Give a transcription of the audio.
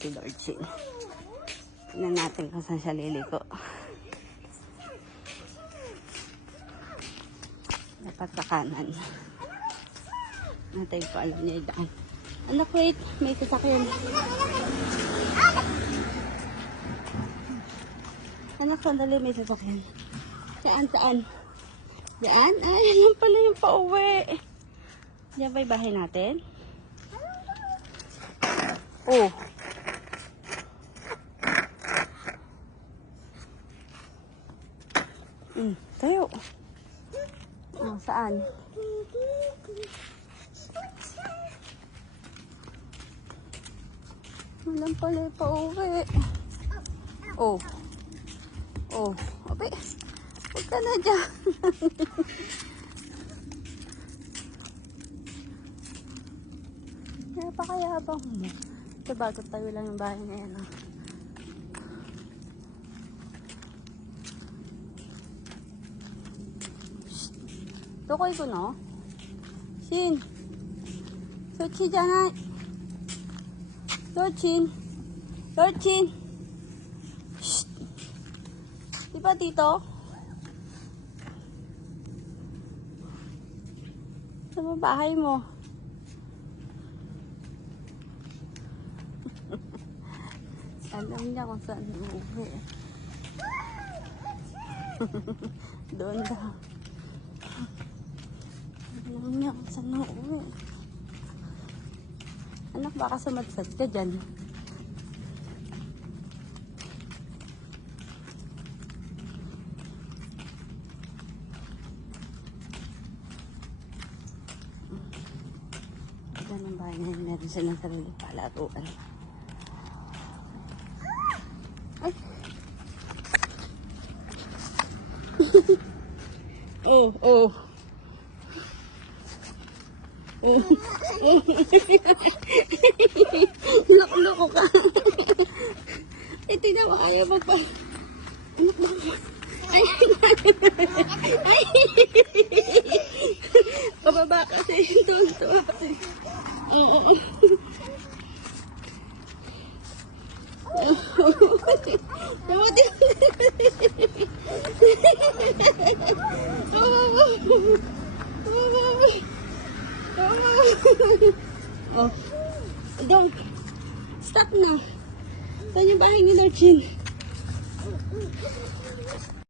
Si Dorchin. Tignan natin kung saan siya liliko. Dapat sa kanan. Natin ko alam niya daan. Anak, wait. May sasakyan. Anak, sandali, may sasakyan. Saan, saan? Diyan? Ay, yan pala yung pauwi. Diyan ba yung bahay natin? Oh. Tayo. Oh, saan? Walang pala yung pauwi. Oh. Oh. Ape. Huwag ka na dyan. Kaya pa kaya bang mo? Ito bago tayo lang yung bahay na yan. Oh. Tukoy ko no? Shin. Sochi janai. Dorchin. Dorchin. Shh. Diba dito? Sa bahay mo. Alam niya kung saan uuwi. Doon daw. Alam niya kung saan uuwi. Anak, baka sumadsad ka dyan. Diyan ang bahay na yun. Meron silang sarili palaruan. Ay! Oh, oh. Loko-loko ka. Eh, tignan mo, ayaw mo pa. Anak ba? Ay, ay. Pababa kasi yung tuntua kasi. Oo. Oh, don't stop na. Saan yung bahay ni Dorchin?